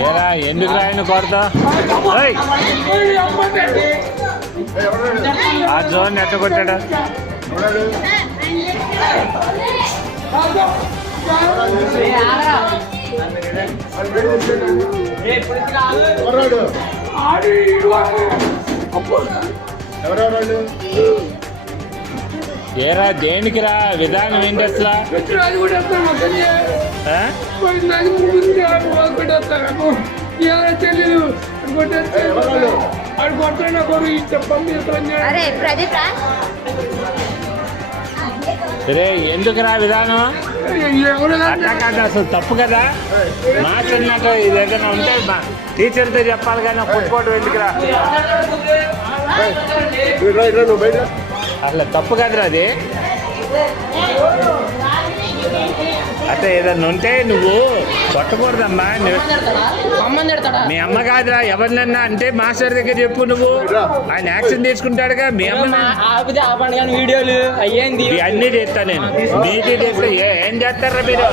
ఏరా ఎందుకు రాయను కొడతా ఆ జోన్ ఎట్ట కొట్టాడా ఏరా దేనికి రా విధానం ఏంటి అసలు సరే ఎందుకురా విధానం అట్లా కాదు అసలు తప్పు కదా మాట్లాడినాక ఇది ఏదైనా ఉంటే టీచర్తో చెప్పాలి కానీ పుట్టుకోవడం ఎందుకురా అసలు తప్పు కదరా అది అంటే ఏదన్నా ఉంటే నువ్వు కొట్టకూడదమ్మా మీ అమ్మ కాదురా ఎవరినన్నా అంటే మాస్టర్ దగ్గర చెప్పు నువ్వు ఆయన యాక్షన్ తీసుకుంటాడుగా మీ అమ్మ వీడియోలు అయ్యేంది అన్నీ చేస్తా నేను నీటి చేస్తే ఏం చేస్తారా మీరు